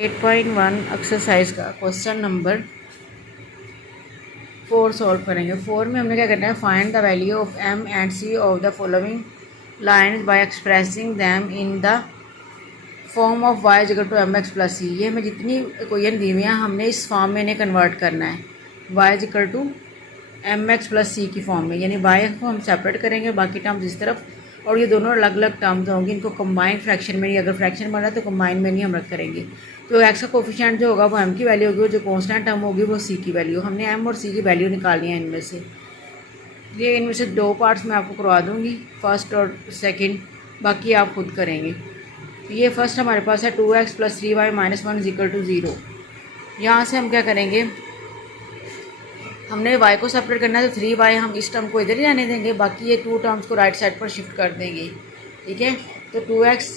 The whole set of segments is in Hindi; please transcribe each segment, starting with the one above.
8.1 एक्सरसाइज का क्वेश्चन नंबर 4 सॉल्व करेंगे। 4 में हमने क्या करना है, find the value of m and c of the following lines by expressing them in the form of y equal to m x plus c. ये हमें जितनी इक्वेशन दी हुई हैं हमने इस फॉर्म में इन्हें कन्वर्ट करना है, y equal to m x plus c की फॉर्म में, यानी y को हम सेपरेट करेंगे, बाकी टर्म्स इस तरफ, और ये दोनों अलग अलग टर्म्स होंगी, इनको कंबाइन फ्रैक्शन में, अगर फ्रैक्शन बना तो कंबाइन में नहीं हम रख करेंगे। तो एक्स का कोफिशिएंट जो होगा वो m की वैल्यू होगी, जो कांस्टेंट टर्म होगी वो c की वैल्यू। हमने m और c की वैल्यू निकालनी है इनमें से। ये इनमें से दो पार्ट्स मैं आपको करवा दूँगी, फर्स्ट और सेकेंड, बाकी आप खुद करेंगे। तो ये फर्स्ट हमारे पास है 2x plus 3y minus 1 equal to 0। यहाँ से हम क्या करेंगे, हमने y को सेपरेट करना है, तो 3y हम इस टर्म को इधर ही रहने देंगे, बाकी ये 2 टर्म्स को राइट साइड पर शिफ्ट कर देंगे। ठीक है, तो 2x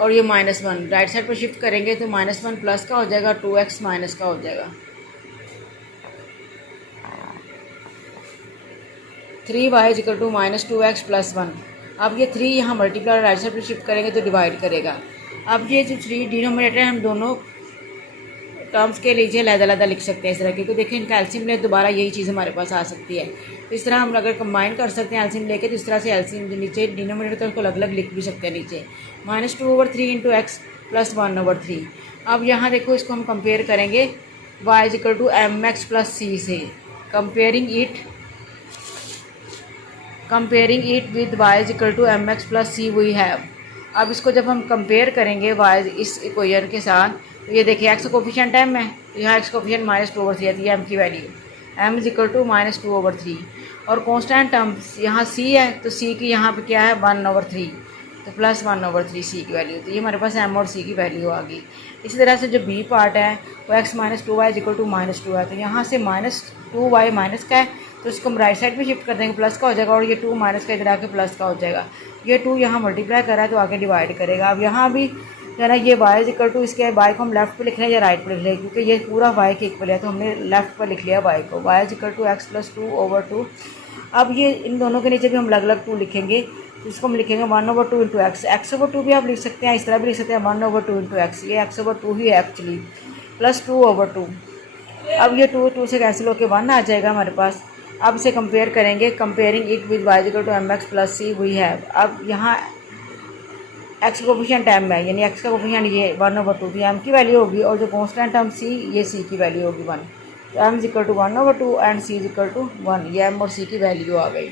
और ये -1 राइट साइड पर शिफ्ट करेंगे, तो -1 प्लस का हो जाएगा, 2x माइनस का हो जाएगा। 3y equal to minus 2x plus 1। अब ये 3 यहाँ मल्टीप्लाई राइट साइड पर शिफ्ट करेंगे तो डिवाइड करेगा। अब ये जो 3 डिनोमिनेटर है हम दोनों टर्म्स के नीचे अलग-अलग लिख सकते हैं इस तरह के, तो देखिए इनका एलसीएम ले दोबारा यही चीज़ हमारे पास आ सकती है। तो इस तरह हम अगर कंबाइन कर सकते हैं एलसीएम लेके, तो इस तरह से एलसीएम नीचे डिनोमिनेटर तो उसको अलग अलग लिख भी सकते हैं नीचे, -2/3 इंटू एक्स प्लस 1/3। अब यहाँ देखो इसको हम कंपेयर करेंगे y equal to m x plus c से, comparing it with y equal to m x plus c we have. अब इसको जब हम कंपेयर करेंगे y इस इक्वेशन के साथ, तो ये देखिए x का कोफिशिएंट m है, तो यहाँ x कोफिशिएंट -2/3 है, तो ये m की value m is equal to -2/3। और कांस्टेंट टर्म यहाँ c है, तो c की यहाँ पे क्या है 1/3, तो प्लस 1/3 c की वैल्यू। तो ये हमारे पास m और c की वैल्यू आ गई। इसी तरह से जो b पार्ट है वो x minus 2y equal to -2 है, तो यहाँ से -2y माइनस का है, तो इसको हम राइट साइड पे शिफ्ट कर देंगे, प्लस का हो जाएगा, और ये 2 माइनस का इधर आके प्लस का हो जाएगा। ये 2 यहाँ मल्टीप्लाई कर रहा है तो आगे डिवाइड करेगा। अब यहाँ भी जो है ना, ये y इक्वल टू इसके y को हम लेफ्ट पे लिख रहे हैं या राइट पे लिख रहे हैं, क्योंकि ये पूरा y के इक्वल है, तो हमने लेफ्ट पर लिख लिया y को, y equal to x plus 2/2। अब ये इन दोनों के नीचे भी हम अलग अलग 2 लिखेंगे, तो इसको हम लिखेंगे 1/2 इंटू एक्स। x/2 भी आप लिख सकते हैं, इस तरह भी लिख सकते हैं 1/2 इंटू एक्स, ये x/2 ही है एक्चुअली, प्लस 2/2। अब ये 2 से कैंसिल होकर 1 आ जाएगा हमारे पास। अब इसे कंपेयर करेंगे, comparing it with y equal to m x plus c we have. अब यहाँ x का कोफिशिएंट m है, यानी x का कोफिशिएंट ये 1/2, तो m की वैल्यू होगी, और जो कांस्टेंट टर्म c, ये c की वैल्यू होगी 1, तो m is equal to 1/2 and c is equal to 1। ये m और c की वैल्यू आ गई।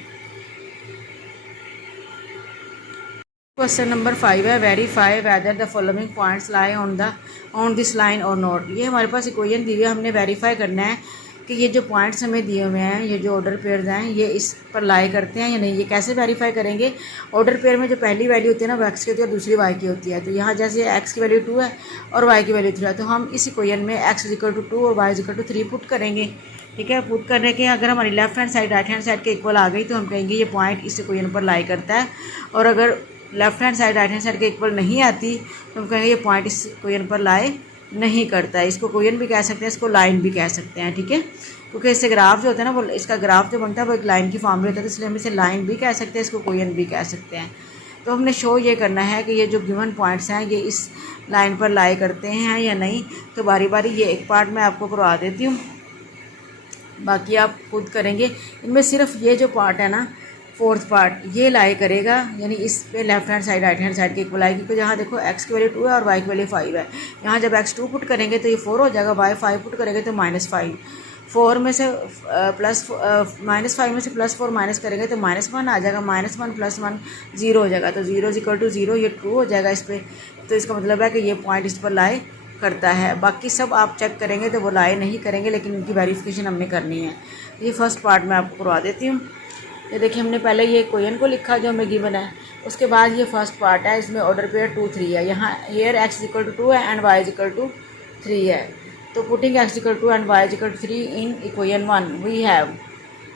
क्वेश्चन नंबर 5 है, verify whether the following points lie on this line और नॉट। ये हमारे पास इक्वेशन दी हुई है, हमने वेरीफाई करना है कि ये जो पॉइंट्स हमें दिए हुए हैं, ये जो ऑर्डर पेयर्स हैं, ये इस पर लाई करते हैं या नहीं। ये कैसे वेरीफाई करेंगे, ऑर्डर पेयर में जो पहली वैल्यू होती है ना वो x की होती है और दूसरी y की होती है। तो यहाँ जैसे x की वैल्यू 2 है और y की वैल्यू 3 है, तो हम इस इक्वेशन में x इज इक्वल टू 2 और y is equal to 3 put करेंगे। ठीक है, पुट करने के अगर हमारी left hand side right hand side के इक्वल आ गई, तो हम कहेंगे ये पॉइंट इस इक्वेशन पर लाई करता है। और अगर left hand side right hand side के इक्वल नहीं आती, तो हम कहेंगे ये पॉइंट इस इक्वेशन पर लाई नहीं करता है। इसको इक्वेशन भी कह सकते हैं, इसको लाइन भी कह सकते हैं। ठीक है, क्योंकि इससे ग्राफ जो होता है ना, वो इसका ग्राफ जो बनता है वो एक लाइन की फॉर्म में होता है, तो इसलिए हम इसे लाइन भी कह सकते हैं, इसको इक्वेशन भी कह सकते हैं। तो हमने शो ये करना है कि ये जो गिवन पॉइंट्स हैं ये इस लाइन पर लाई करते हैं या नहीं। तो बारी बारी ये एक पार्ट मैं आपको करवा देती हूँ, बाकी आप खुद करेंगे। इनमें सिर्फ ये जो पार्ट है ना, फोर्थ पार्ट, ये लाई करेगा, यानी इस पे left hand side right hand side के इक्वल आएगी, क्योंकि यहाँ देखो x की वैल्यू 2 है और y की वैल्यू 5 है। यहाँ जब x 2 पुट करेंगे तो ये 4 हो जाएगा, y 5 पुट करेंगे तो -5, 4 में से -5 में से +4 माइनस करेंगे तो -1 आ जाएगा, -1 + 1 0 हो जाएगा, तो 0 इक्वल टू 0, ये ट्रू हो जाएगा इस पर। तो इसका मतलब है कि ये पॉइंट इस पर लाई करता है। बाकी सब आप चेक करेंगे तो वो लाई नहीं करेंगे, लेकिन इनकी वेरिफिकेशन हमने करनी है। ये फर्स्ट पार्ट मैं आपको करवा देती हूँ। ये देखिए हमने पहले ये इक्वेशन को लिखा जो हमें गिवन है, उसके बाद ये फर्स्ट पार्ट है, इसमें ऑर्डर पेयर 2 3 है। यहाँ हेयर x इक्वल टू 2 है एंड y इक्वल टू 3 है, तो putting x equal to and y equal to 3 in equation 1 we have.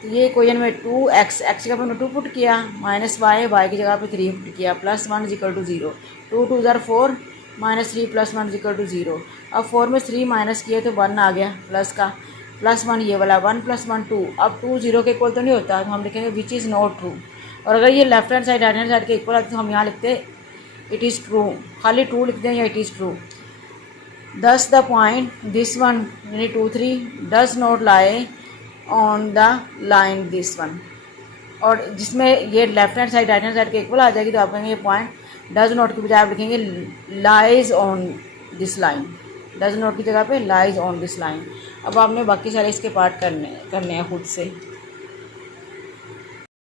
तो ये इक्वेशन में 2x, x की जगह पर 2 पुट किया, -y, y की जगह पे 3 पुट किया, +1 इक्वल टू 0, 2 2 ज़ार 4, -3 + 1 इक्वल टू 0। अब 4 में 3 माइनस किए तो 1 आ गया प्लस का, +1 ये वाला, 1 + 1 2। अब 2 0 के इक्वल तो नहीं होता, तो हम लिखेंगे विच इज़ नॉट ट्रू। और अगर ये left hand side right hand side के इक्वल आते तो हम यहाँ लिखते इट इज़ ट्रू, खाली ट्रू लिखते हैं या इट इज़ ट्रू। दस द पॉइंट दिस वन यानी 2 3 does not lie on the line this one. और जिसमें ये left hand side right hand side के इक्वल आ जाएगी तो आप कहेंगे ये पॉइंट डज नॉट की बजाय आप लिखेंगे lies on this line. Does not की जगह पे लाइज ऑन दिस लाइन। अब आपने बाकी सारे इसके पार्ट करने हैं खुद से।